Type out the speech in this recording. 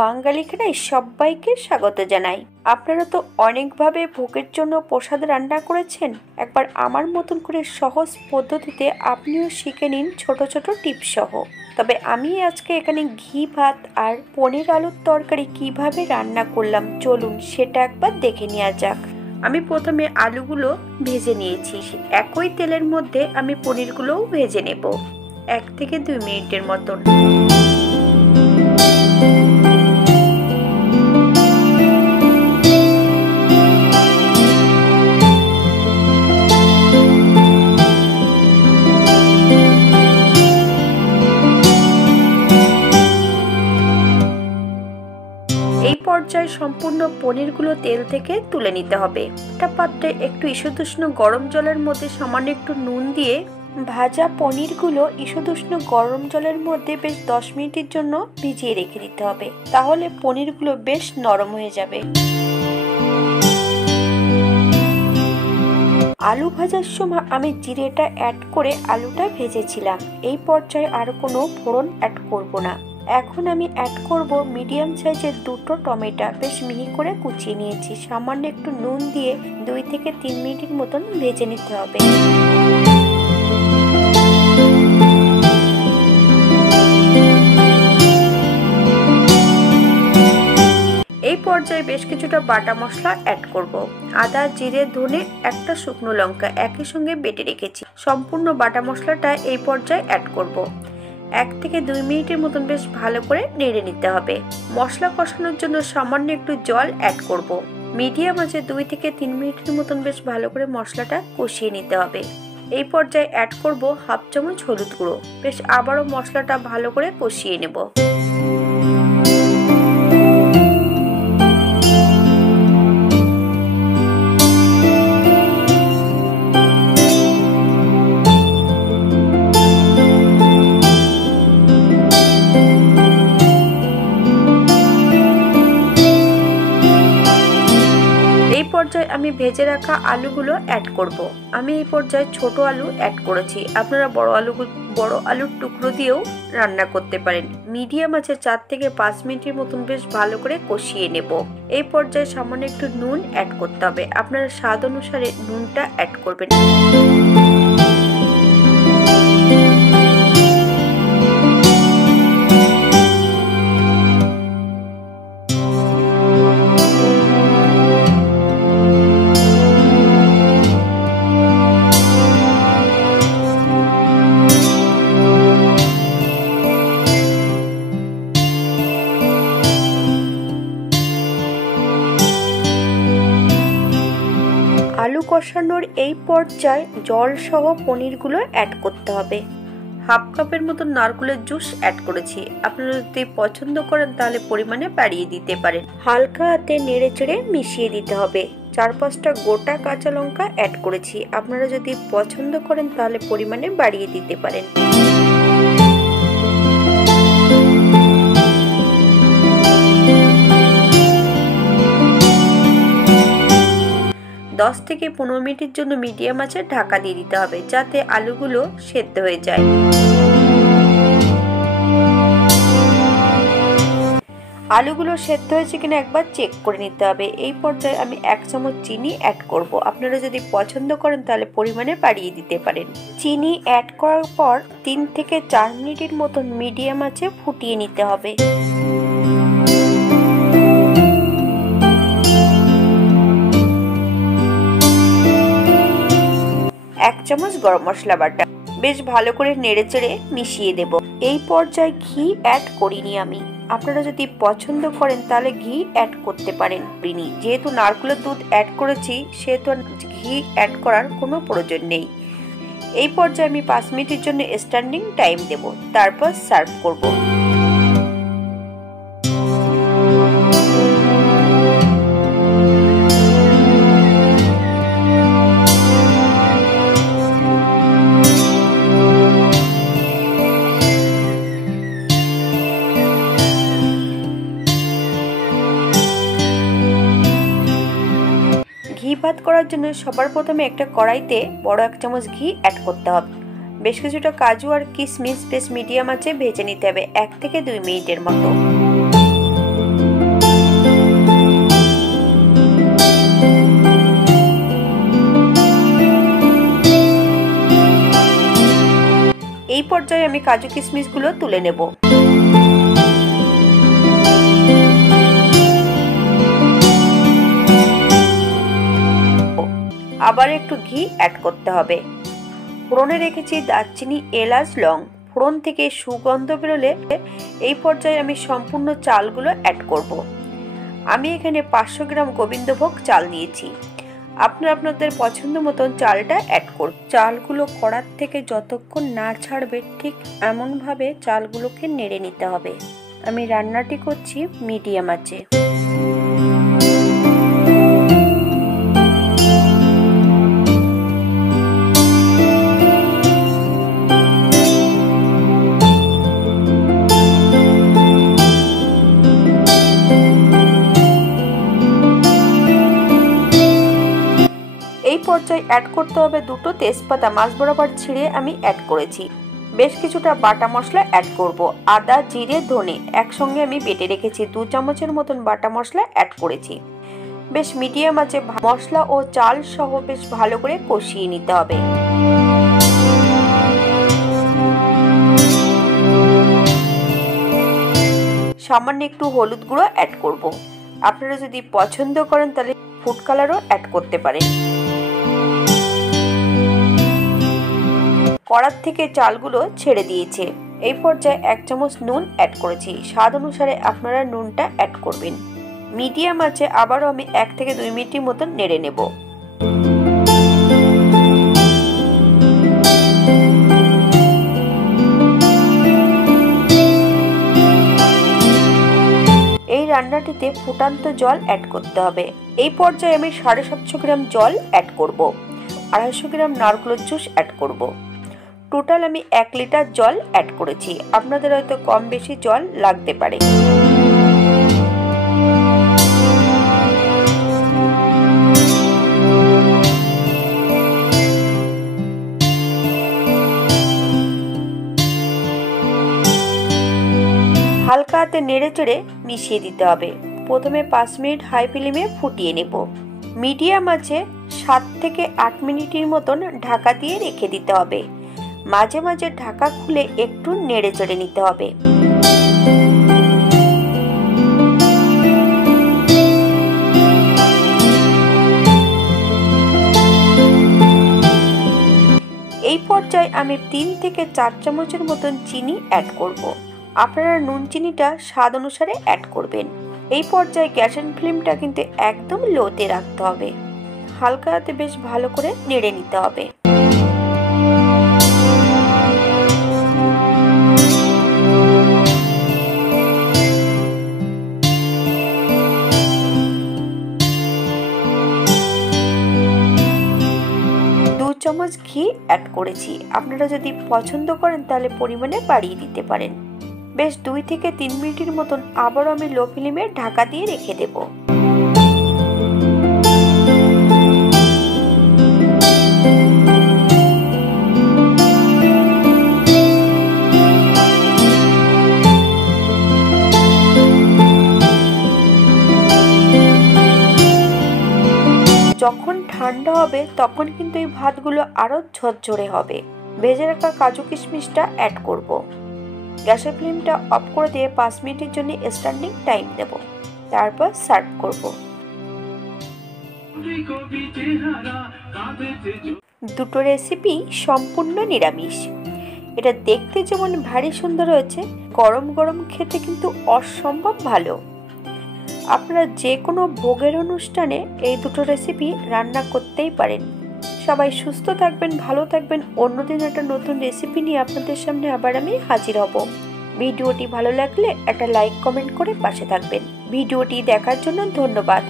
বাঙালি খানায় সবাইকে স্বাগত জানাই। আপনারা তো অনেকভাবে ভোগের জন্য প্রসাদ রান্না করেছেন, একবার আমার মতন করে সহজ পদ্ধতিতে আপনিও শিখে নিন ছোট ছোট টিপস সহ। তবে আমি আজকে এখানে ঘি ভাত আর পনির আলুর তরকারি কিভাবে রান্না করলাম চলুন সেটা একবার দেখে নেওয়া যাক। আমি প্রথমে আলুগুলো ভেজে নিয়েছি, একই তেলের মধ্যে আমি পনিরগুলোও ভেজে নেব 1 থেকে 2 মিনিটের মতন। এই পর্যায়ে সম্পূর্ণ পনিরগুলো তেল থেকে তুলে নিতে হবে। একটা পাত্রে একটু ঈষদুষ্ণ গরম জলের মধ্যে সামান্য একটু নুন দিয়ে ভাজা পনিরগুলো ঈষদুষ্ণ গরম জলের মধ্যে বেশ 10 মিনিটের জন্য ভিজিয়ে রেখে দিতে হবে, তাহলে পনিরগুলো বেশ নরম হয়ে যাবে। আলু ভাজার সময় আমি জিরেটা অ্যাড করে আলুটা ভেজেছিলাম। এই পর্যায়ে আর কোনো ফোড়ন অ্যাড করব না। এখন আমি অ্যাড করব মিডিয়াম সাইজের 2টো টমেটো, বেশ মিহি করে কুচিয়ে নিয়েছি। সামান্য একটু নুন দিয়ে 2 থেকে 3 মিনিটের মতন ভেজে নিতে হবে। এই পর্যায়ে বেশ কিছুটা বাটা মশলা অ্যাড করব। আদা, জিরে, ধনে, একটা শুকনো লঙ্কা একই সঙ্গে বেটে রেখেছি। সম্পূর্ণ বাটা মশলাটা এই পর্যায়ে অ্যাড করব। 1 থেকে 2 মিনিটের মতন বেশ ভালো করে নেড়ে নিতে হবে। মশলা কষানোর জন্য সামান্য একটু জল অ্যাড করব। মিডিয়াম আঁচে 2 থেকে 3 মিনিটের মতন বেশ ভালো করে মশলাটা কষিয়ে নিতে হবে। এই পর্যায়ে অ্যাড করব 1/2 চামচ হলুদ গুঁড়ো। বেশ আবারও মশলাটা ভালো করে কষিয়ে নেব। পর্যায়ে আমি ভেজে রাখা আলুগুলো অ্যাড করব। আমি এই পর্যায়ে ছোট আলু অ্যাড করেছি, আপনারা বড় আলুর টুকরো দিয়েও রান্না করতে পারেন। মিডিয়াম আছে 4 থেকে 5 মিনিটের মতন বেশ ভালো করে কষিয়ে নেব। এই পর্যায়ে সামান্য একটু নুন অ্যাড করতে হবে, আপনারা স্বাদ অনুসারে নুনটা অ্যাড করবেন। আলু কষানোর এই পর্যায়ে জল সহ পনিরগুলো অ্যাড করতে হবে। 1/2 কাপের মতো নারকেলের জুস অ্যাড করেছি, আপনারা যদি পছন্দ করেন তাহলে পরিমাণে বাড়িয়ে দিতে পারেন। হালকা হাতে নেড়ে চেড়ে মিশিয়ে দিতে হবে। 4-5টা গোটা কাঁচা লঙ্কা অ্যাড করেছি, আপনারা যদি পছন্দ করেন তাহলে পরিমাণে বাড়িয়ে দিতে পারেন। 10 থেকে 15 মিনিটের জন্য মিডিয়াম আঁচে ঢাকা দিয়ে দিতে হবে, যাতে আলুগুলো সেদ্ধ হয়ে যায়। আলুগুলো সেদ্ধ হয়েছে কিনা একবার চেক করে নিতে হবে। এই পর্যায়ে আমি 1 চামচ চিনি অ্যাড করব, আপনারা যদি পছন্দ করেন তাহলে পরিমাণে বাড়িয়ে দিতে পারেন। চিনি অ্যাড করার পর 3 থেকে 4 মিনিটের মতন মিডিয়াম আঁচে ফুটিয়ে নিতে হবে। 1 চামচ গরম মশলা বাটা, বেশ ভালো করে নেড়েচেড়ে মিশিয়ে দেব। এই পর্যায়ে ঘি অ্যাড করিনি আমি, আপনারা যদি পছন্দ করেন তাহলে ঘি অ্যাড করতে পারেন। যেহেতু নারকেলের দুধ অ্যাড করেছি সেহেতু ঘি অ্যাড করার কোনো প্রয়োজন নেই। এই পর্যায়ে আমি 5 মিনিটের জন্য স্ট্যান্ডিং টাইম দেব, তারপর সার্ভ করব। ঘি ভাত করার জন্য সবার প্রথমে একটা কড়াইতে বড় 1 চামচ ঘি অ্যাড করতে হবে। বেশ কিছুটা কাজু আর কিশমিশ বেশ মিডিয়াম আঁচে ভেজে নিতে হবে 1 থেকে 2 মিনিটের মতো। এই পর্যায়ে আমি কাজু কিশমিশগুলো তুলে নেব। আবার একটু ঘি অ্যাড করতে হবে। ফোড়নে রেখেছি দারচিনি, এলাচ, লং। ফোড়ন থেকে সুগন্ধ বেরোলে এই পর্যায়ে আমি সম্পূর্ণ চালগুলো অ্যাড করব। আমি এখানে 500 গ্রাম গোবিন্দভোগ চাল নিয়েছি। আপনারা আপনাদের পছন্দ মতন চালটা অ্যাড করুন। চালগুলো কড়ার থেকে যতক্ষণ না ছাড়বে ঠিক এমনভাবে চালগুলোকে নেড়ে নিতে হবে। আমি রান্নাটি করছি মিডিয়াম আঁচে। এই পর্যায়ে অ্যাড করতে হবে দুটো তেজপাতা মাছ বরাবর ছিঁড়ে আমি অ্যাড করেছি। বেশ কিছুটা বাটা মশলা অ্যাড করব। আদা, জিরে, ধনে একসঙ্গে আমি বেটে রেখেছি। 2 চামচের মতন বাটা মশলা অ্যাড করেছি। বেশ মিডিয়াম আঁচে মশলা ও চাল সহ বেশ ভালো করে কষিয়ে নিতে হবে। সামান্য একটু হলুদ গুঁড়ো অ্যাড করব। আপনারা যদি পছন্দ করেন তাহলে ফুড কালারও অ্যাড করতে পারেন। কড়ার থেকে চালগুলো ছেড়ে দিয়েছে। এই পর্যায়ে 1 চামচ নুন অ্যাড করেছি। স্বাদ অনুসারে আপনারা নুনটা অ্যাড করবেন। মিডিয়াম আঁচে আবারও আমি 1 থেকে 2 মিনিটের মতন নেড়ে নেব। এই রান্নাটিতে ফুটান্ত জল অ্যাড করতে হবে। এই পর্যায়ে আমি 750 গ্রাম জল অ্যাড করব। 250 গ্রাম নারকেলের জুস অ্যাড করব। টোটাল আমি 1 লিটার জল অ্যাড করেছি। আপনাদের হয়তো কম বেশি জল লাগতে পারে। হালকা হাতে নেড়ে চেড়ে মিশিয়ে দিতে হবে। প্রথমে 5 মিনিট হাই ফ্লেমে ফুটিয়ে নেব। মিডিয়াম আঁচে 7 থেকে 8 মিনিটের মতন ঢাকা দিয়ে রেখে দিতে হবে। মাঝে মাঝে ঢাকা খুলে একটু নেড়ে চেড়ে নিতে হবে। এই পর্যায়ে আমি 3 থেকে 4 চামচের মতন চিনি অ্যাড করব। আপনারা নুন চিনিটা স্বাদ অনুসারে অ্যাড করবেন। এই পর্যায়ে গ্যাসের ফ্লেমটা কিন্তু একদম লোতে রাখতে হবে। হালকা হাতে বেশ ভালো করে নেড়ে নিতে হবে। চামচ ঘি অ্যাড করেছি। আপনারা যদি পছন্দ করেন তাহলে পরিমাণে বাড়িয়ে দিতে পারেন। বেশ 2 থেকে 3 মিনিটের মতন আবারও আমি লো ফ্লেমে ঢাকা দিয়ে রেখে দেব। যখন ঠান্ডা হবে তখন কিন্তু এই ভাতগুলো আরো ঝরঝরে হবে। ভেজে রাখা কাজু কিশমিশটা অ্যাড করব। গ্যাসের ফ্লেমটা অফ করে দিয়ে 5 মিনিটের জন্য স্ট্যান্ডিং টাইম দেব। তারপর সার্ভ করব। দুটো রেসিপি সম্পূর্ণ নিরামিষ। এটা দেখতে যেমন ভারী সুন্দর হয়েছে, গরম গরম খেতে কিন্তু অসম্ভব ভালো। আপনারা যে কোনো ভোগের অনুষ্ঠানে এই দুটো রেসিপি রান্না করতেই পারেন। সবাই সুস্থ থাকবেন, ভালো থাকবেন। অন্যদিন একটা নতুন রেসিপি নিয়ে আপনাদের সামনে আবার আমি হাজির হব। ভিডিওটি ভালো লাগলে একটা লাইক কমেন্ট করে পাশে থাকবেন। ভিডিওটি দেখার জন্য ধন্যবাদ।